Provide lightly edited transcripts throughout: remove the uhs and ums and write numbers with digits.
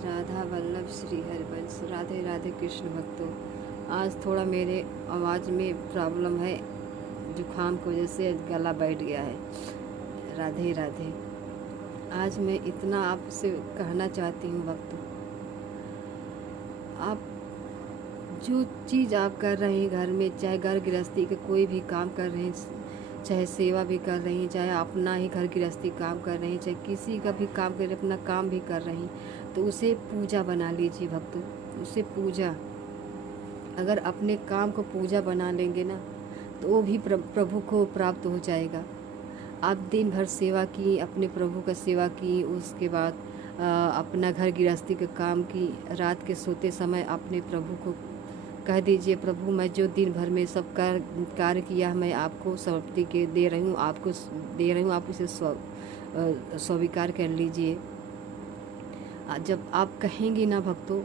राधा वल्लभ श्री हरिवंश। राधे राधे कृष्ण भक्तों। आज थोड़ा मेरे आवाज़ में प्रॉब्लम है, जुकाम की वजह से गला बैठ गया है। राधे राधे। आज मैं इतना आपसे कहना चाहती हूँ भक्तों, आप जो चीज़ आप कर रहे हैं घर में, चाहे घर गृहस्थी के कोई भी काम कर रहे हैं, चाहे सेवा भी कर रही हैं, चाहे अपना ही घर गृहस्थी काम कर रही हैं, चाहे किसी का भी काम कर अपना काम भी कर रही हैं, तो उसे पूजा बना लीजिए भक्तों। उसे पूजा, अगर अपने काम को पूजा बना लेंगे ना, तो वो भी प्रभु को प्राप्त हो जाएगा। आप दिन भर सेवा की, अपने प्रभु का सेवा की, उसके बाद अपना घर गृहस्थी का काम की, रात के सोते समय अपने प्रभु को कह दीजिए, प्रभु मैं जो दिन भर में सब कार्य किया मैं आपको समर्पित के दे रही हूँ, आपको दे रही हूँ, आप उसे स्वीकार कर लीजिए। जब आप कहेंगे ना भक्तों,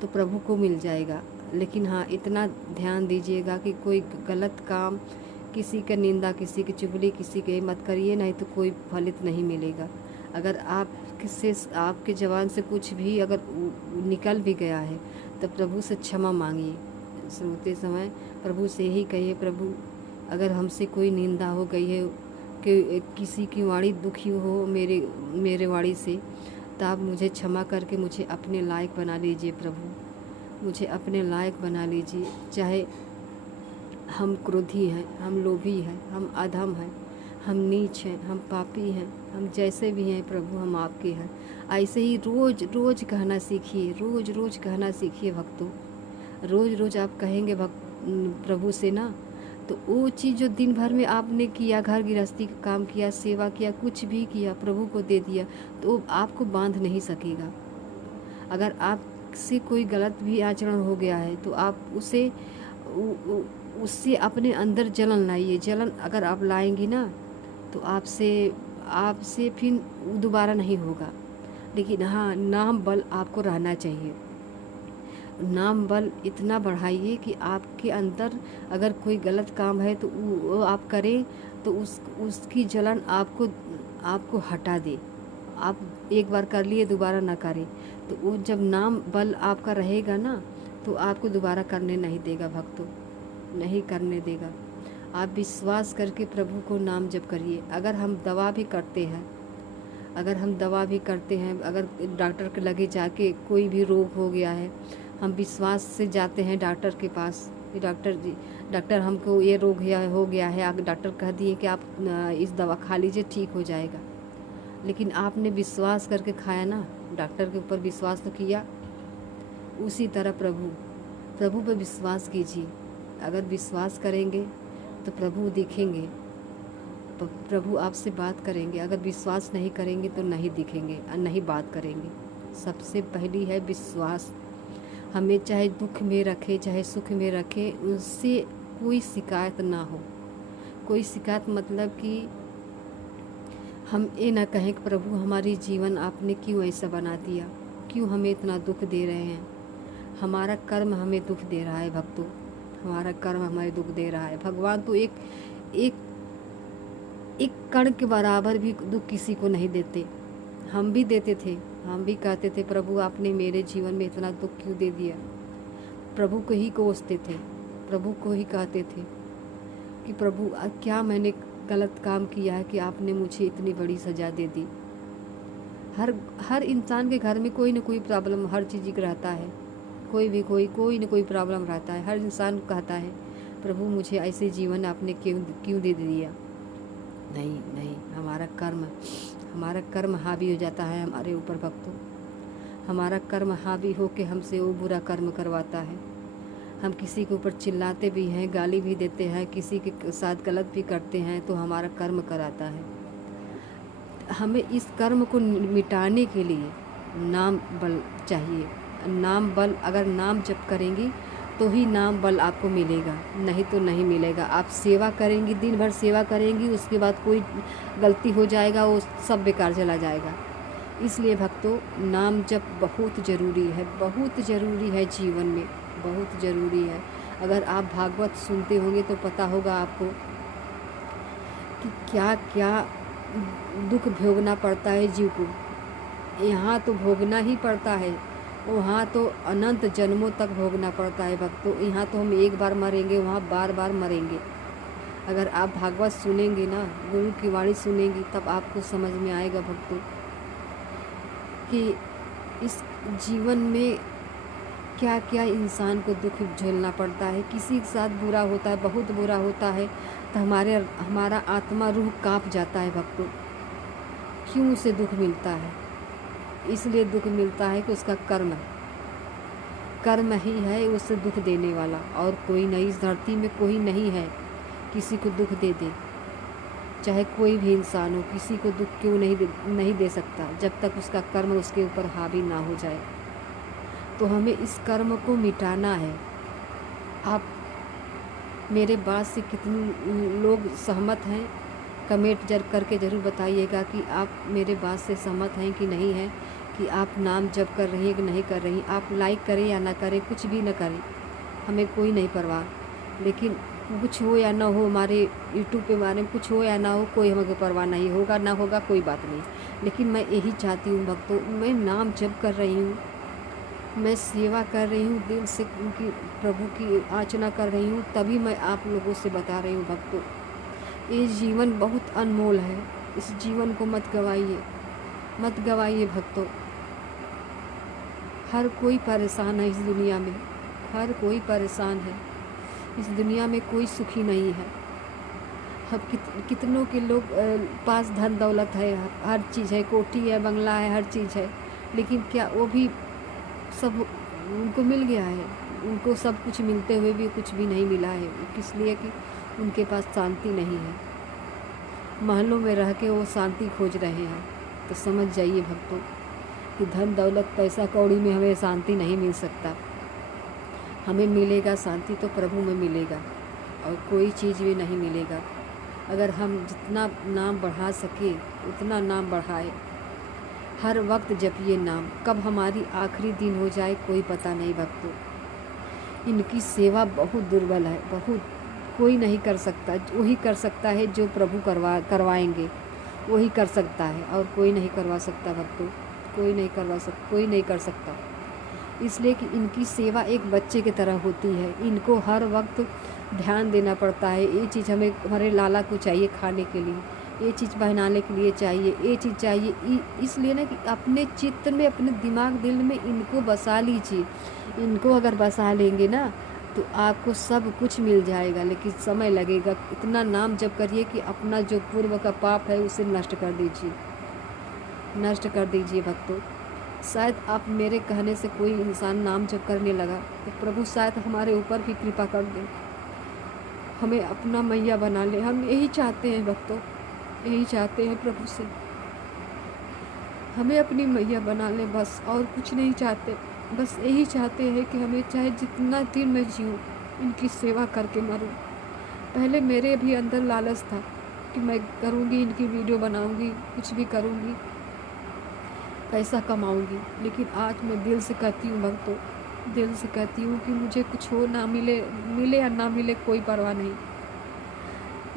तो प्रभु को मिल जाएगा। लेकिन हाँ, इतना ध्यान दीजिएगा कि कोई गलत काम, किसी का निंदा, किसी की चुगली, किसी के मत करिए, नहीं तो कोई फलित नहीं मिलेगा। अगर आपके जवान से कुछ भी अगर निकल भी गया है, तो प्रभु से क्षमा मांगिए। सुनते समय प्रभु से ही कहिए, प्रभु अगर हमसे कोई निंदा हो गई है, कि किसी की वाणी दुखी हो मेरे वाणी से, तो आप मुझे क्षमा करके मुझे अपने लायक बना लीजिए। प्रभु मुझे अपने लायक बना लीजिए। चाहे हम क्रोधी हैं, हम लोभी हैं, हम अधम हैं, हम नीच हैं, हम पापी हैं, हम जैसे भी हैं प्रभु, हम आपके हैं। ऐसे ही रोज़ रोज़ कहना सीखिए, रोज़ रोज़ कहना सीखिए भक्तों। रोज़ रोज़ आप कहेंगे प्रभु से ना, तो वो चीज़ जो दिन भर में आपने किया, घर गृहस्थी का काम किया, सेवा किया, कुछ भी किया, प्रभु को दे दिया, तो आपको बांध नहीं सकेगा। अगर आपसे कोई गलत भी आचरण हो गया है, तो आप उससे अपने अंदर जलन लाइए। जलन अगर आप लाएंगी ना, तो आपसे फिर दोबारा नहीं होगा। लेकिन हाँ, नाम बल आपको रहना चाहिए। नाम बल इतना बढ़ाइए कि आपके अंदर अगर कोई गलत काम है तो वो आप करें, तो उसकी जलन आपको हटा दे। आप एक बार कर लिए, दोबारा ना करें। तो वो जब नाम बल आपका रहेगा ना, तो आपको दोबारा करने नहीं देगा भक्तों, नहीं करने देगा। आप विश्वास करके प्रभु को नाम जप करिए। अगर हम दवा भी करते हैं, अगर डॉक्टर के लगे जाके कोई भी रोग हो गया है, हम विश्वास से जाते हैं डॉक्टर के पास, डॉक्टर हमको ये रोग हो गया है, आप डॉक्टर कह दिए कि आप इस दवा खा लीजिए, ठीक हो जाएगा। लेकिन आपने विश्वास करके खाया ना, डॉक्टर के ऊपर विश्वास तो किया। उसी तरह प्रभु पर विश्वास कीजिए। अगर विश्वास करेंगे तो प्रभु दिखेंगे, प्रभु आपसे बात करेंगे। अगर विश्वास नहीं करेंगे तो नहीं दिखेंगे और नहीं बात करेंगे। सबसे पहली है विश्वास। हमें चाहे दुख में रखे, चाहे सुख में रखे, उससे कोई शिकायत ना हो। कोई शिकायत मतलब कि हम ये ना कहें कि प्रभु हमारी जीवन आपने क्यों ऐसा बना दिया, क्यों हमें इतना दुख दे रहे हैं। हमारा कर्म हमें दुख दे रहा है भक्तों, हमारा कर्म हमें दुख दे रहा है। भगवान तो एक कण के बराबर भी दुख किसी को नहीं देते। हम भी देते थे, हम भी कहते थे प्रभु आपने मेरे जीवन में इतना दुख क्यों दे दिया। प्रभु को ही कोसते थे, प्रभु को ही कहते थे कि प्रभु क्या मैंने गलत काम किया है कि आपने मुझे इतनी बड़ी सज़ा दे दी। हर इंसान के घर में कोई ना कोई प्रॉब्लम हर चीज़ का रहता है। कोई ना कोई प्रॉब्लम रहता है। हर इंसान कहता है प्रभु मुझे ऐसे जीवन आपने क्यों दे दिया। नहीं, हमारा कर्म हावी हो जाता है हमारे ऊपर भक्तों। हमारा कर्म हावी हो के हमसे वो बुरा कर्म करवाता है। हम किसी के ऊपर चिल्लाते भी हैं, गाली भी देते हैं, किसी के साथ गलत भी करते हैं, तो हमारा कर्म कराता है। हमें इस कर्म को मिटाने के लिए नाम बल चाहिए। नाम बल, अगर नाम जप करेंगी तो ही नाम बल आपको मिलेगा, नहीं तो नहीं मिलेगा। आप सेवा करेंगी, दिन भर सेवा करेंगी, उसके बाद कोई गलती हो जाएगा, वो सब बेकार चला जाएगा। इसलिए भक्तों, नाम जप बहुत ज़रूरी है जीवन में, बहुत ज़रूरी है। अगर आप भागवत सुनते होंगे तो पता होगा आपको कि क्या क्या दुख भोगना पड़ता है जीव को। यहाँ तो भोगना ही पड़ता है, वहाँ तो अनंत जन्मों तक भोगना पड़ता है भक्तों। यहाँ तो हम एक बार मरेंगे, वहाँ बार बार मरेंगे। अगर आप भागवत सुनेंगे ना, गुरु की वाणी सुनेंगी, तब आपको समझ में आएगा भक्तों कि इस जीवन में क्या क्या इंसान को दुख झेलना पड़ता है। किसी के साथ बुरा होता है, बहुत बुरा होता है, तो हमारा आत्मा रूह कांप जाता है भक्तों। क्यों उसे दुख मिलता है? इसलिए दुख मिलता है कि उसका कर्म ही है उसे दुख देने वाला, और कोई नहीं। इस धरती में कोई नहीं है किसी को दुख दे दे। चाहे कोई भी इंसान हो, किसी को दुख क्यों नहीं दे सकता, जब तक उसका कर्म उसके ऊपर हावी ना हो जाए। तो हमें इस कर्म को मिटाना है। आप मेरे बात से कितने लोग सहमत हैं? कमेंट करके ज़रूर बताइएगा कि आप मेरे बात से सहमत हैं कि नहीं हैं, कि आप नाम जप कर रही हैं कि नहीं कर रही। आप लाइक करें या ना करें, कुछ भी ना करें, हमें कोई नहीं परवाह। लेकिन कुछ हो या ना हो, हमारे यूट्यूब पे बारे में कुछ हो या ना हो, कोई हमें परवाह नहीं। होगा ना होगा कोई बात नहीं, लेकिन मैं यही चाहती हूँ भक्तों, मैं नाम जप कर रही हूँ, मैं सेवा कर रही हूँ, दिल से उनकी प्रभु की अर्चना कर रही हूँ, तभी मैं आप लोगों से बता रही हूँ भक्तों। ये जीवन बहुत अनमोल है, इस जीवन को मत गवाइए भक्तों। हर कोई परेशान है इस दुनिया में, हर कोई परेशान है इस दुनिया में, कोई सुखी नहीं है। अब कितनों के लोग पास धन दौलत है, हर चीज़ है, कोठी है, बंगला है, हर चीज़ है, लेकिन क्या वो भी सब उनको मिल गया है? उनको सब कुछ मिलते हुए भी कुछ भी नहीं मिला है। किस लिए? कि उनके पास शांति नहीं है। महलों में रह के वो शांति खोज रहे हैं। तो समझ जाइए भक्तों कि धन दौलत पैसा कौड़ी में हमें शांति नहीं मिल सकता। हमें मिलेगा शांति तो प्रभु में मिलेगा, और कोई चीज़ भी नहीं मिलेगा। अगर हम जितना नाम बढ़ा सके उतना नाम बढ़ाए, हर वक्त जपिए नाम। कब हमारी आखिरी दिन हो जाए कोई पता नहीं भक्तों। इनकी सेवा बहुत दुर्बल है, बहुत कोई नहीं कर सकता। वही कर सकता है जो प्रभु करवाएंगे, वही कर सकता है, और कोई नहीं करवा सकता भक्तों। कोई नहीं कर सकता। इसलिए कि इनकी सेवा एक बच्चे की तरह होती है। इनको हर वक्त ध्यान देना पड़ता है। ये चीज़ हमारे लाला को चाहिए खाने के लिए, ये चीज़ पहनाने के लिए चाहिए, ये चीज़ चाहिए। इसलिए ना कि अपने चित्त में, अपने दिमाग दिल में इनको बसा लीजिए। इनको अगर बसा लेंगे ना तो आपको सब कुछ मिल जाएगा, लेकिन समय लगेगा। इतना नाम जप करिए कि अपना जो पूर्व का पाप है उसे नष्ट कर दीजिए भक्तों। शायद आप मेरे कहने से कोई इंसान नाम जप करने लगा तो प्रभु शायद हमारे ऊपर भी कृपा कर दे, हमें अपना मैया बना ले। हम यही चाहते हैं भक्तों, यही चाहते हैं प्रभु से, हमें अपनी मैया बना ले बस, और कुछ नहीं चाहते। बस यही चाहते हैं कि हमें चाहे जितना दिन मैं जीऊँ इनकी सेवा करके मरूँ। पहले मेरे भी अंदर लालच था कि मैं करूँगी, इनकी वीडियो बनाऊँगी, कुछ भी करूँगी, पैसा कमाऊँगी। लेकिन आज मैं दिल से कहती हूँ भक्तों, दिल से कहती हूँ कि मुझे कुछ हो ना मिले या ना मिले कोई परवाह नहीं,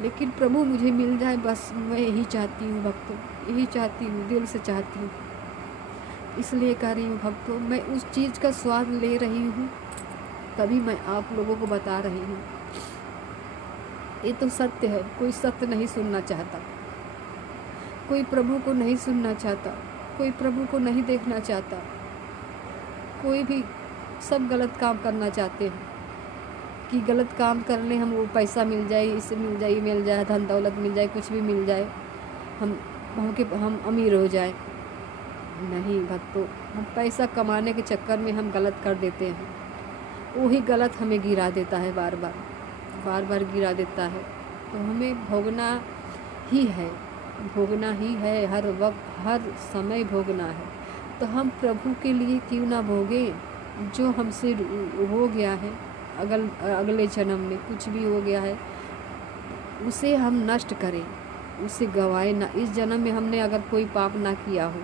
लेकिन प्रभु मुझे मिल जाए बस। मैं यही चाहती हूँ भक्तों, यही चाहती हूँ, दिल से चाहती हूँ। इसलिए कह रही हूँ भक्तों, मैं उस चीज़ का स्वाद ले रही हूँ, तभी मैं आप लोगों को बता रही हूँ। ये तो सत्य है, कोई सत्य नहीं सुनना चाहता, कोई प्रभु को नहीं सुनना चाहता, कोई प्रभु को नहीं देखना चाहता। कोई भी, सब गलत काम करना चाहते हैं कि गलत काम कर लें, हम वो पैसा मिल जाए, इससे मिल जाए, धन दौलत मिल जाए, कुछ भी मिल जाए, हम अमीर हो जाए। नहीं भक्तों, हम पैसा कमाने के चक्कर में हम गलत कर देते हैं। वही गलत हमें गिरा देता है, बार बार गिरा देता है। तो हमें भोगना ही है, हर वक्त हर समय भोगना है। तो हम प्रभु के लिए क्यों ना भोगे? जो हमसे हो गया है, अगले जन्म में कुछ भी हो गया है, उसे हम नष्ट करें, उसे गवाए ना। इस जन्म में हमने अगर कोई पाप ना किया हो,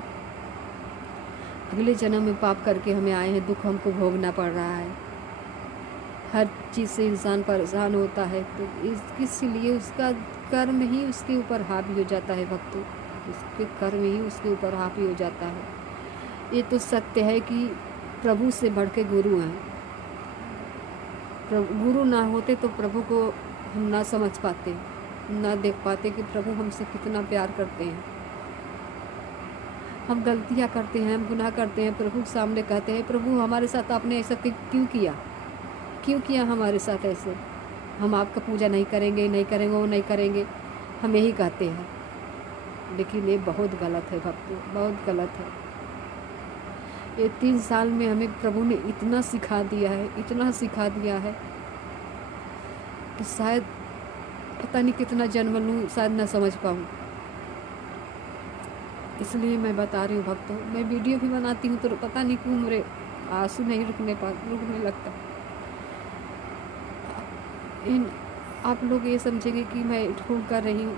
अगले जन्म में पाप करके हमें आए हैं, दुख हमको भोगना पड़ रहा है। हर चीज़ से इंसान परेशान होता है, तो इसलिए उसका कर्म ही उसके ऊपर हावी हो जाता है भक्तों, उसके कर्म ही उसके ऊपर हावी हो जाता है। ये तो सत्य है कि प्रभु से बढ़ के गुरु हैं। गुरु ना होते तो प्रभु को हम ना समझ पाते, ना देख पाते कि प्रभु हमसे कितना प्यार करते हैं। हम गलतियाँ करते हैं, हम गुनाह करते हैं, प्रभु के सामने कहते हैं प्रभु हमारे साथ आपने ऐसा क्यों किया, क्यों किया हमारे साथ ऐसे, हम आपका पूजा नहीं करेंगे, नहीं करेंगे, वो नहीं करेंगे, हम यही कहते हैं। लेकिन ये बहुत गलत है भक्तों, बहुत गलत है। ये 3 साल में हमें प्रभु ने इतना सिखा दिया है, इतना सिखा दिया है कि शायद पता नहीं कितना जन्म लूँ शायद ना समझ पाऊँ। इसलिए मैं बता रही हूँ भक्तों, मैं वीडियो भी बनाती हूँ तो पता नहीं क्यों मेरे आंसू नहीं रुकने लगता। आप लोग ये समझेंगे कि मैं ढूंढ कर रही हूँ,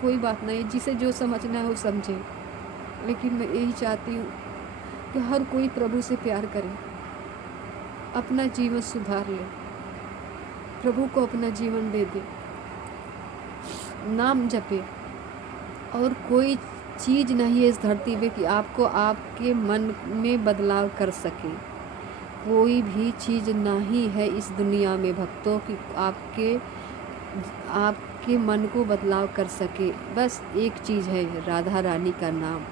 कोई बात नहीं, जिसे जो समझना है वो समझे। लेकिन मैं यही चाहती हूँ कि हर कोई प्रभु से प्यार करे, अपना जीवन सुधार ले, प्रभु को अपना जीवन दे दे, नाम जपे। और कोई चीज़ नहीं है इस धरती पे कि आपको आपके मन में बदलाव कर सके। कोई भी चीज़ नहीं है इस दुनिया में भक्तों कि आपके मन को बदलाव कर सके। बस एक चीज़ है, राधा रानी का नाम।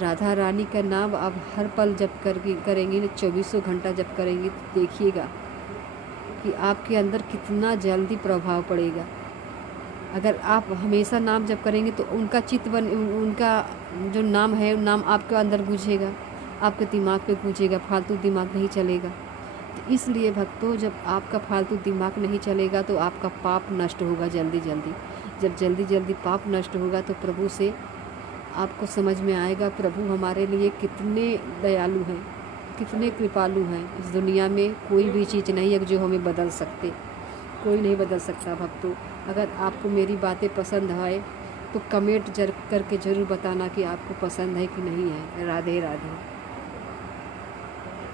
राधा रानी का नाम आप हर पल जप करेंगी, 24 घंटा जप करेंगी तो देखिएगा कि आपके अंदर कितना जल्दी प्रभाव पड़ेगा। अगर आप हमेशा नाम जप करेंगे तो उनका उनका जो नाम है नाम आपके अंदर गूंजेगा, आपके दिमाग पे गूंजेगा, फालतू दिमाग नहीं चलेगा। तो इसलिए भक्तों, जब आपका फालतू दिमाग नहीं चलेगा तो आपका पाप नष्ट होगा जल्दी जल्दी। जब जल्दी जल्दी पाप नष्ट होगा तो प्रभु से आपको समझ में आएगा प्रभु हमारे लिए कितने दयालु हैं, कितने कृपालु हैं। इस दुनिया में कोई भी चीज़ नहीं है जो हमें बदल सकते, कोई नहीं बदल सकता भक्तों। अगर आपको मेरी बातें पसंद आए तो कमेंट करके ज़रूर बताना कि आपको पसंद है कि नहीं है। राधे राधे।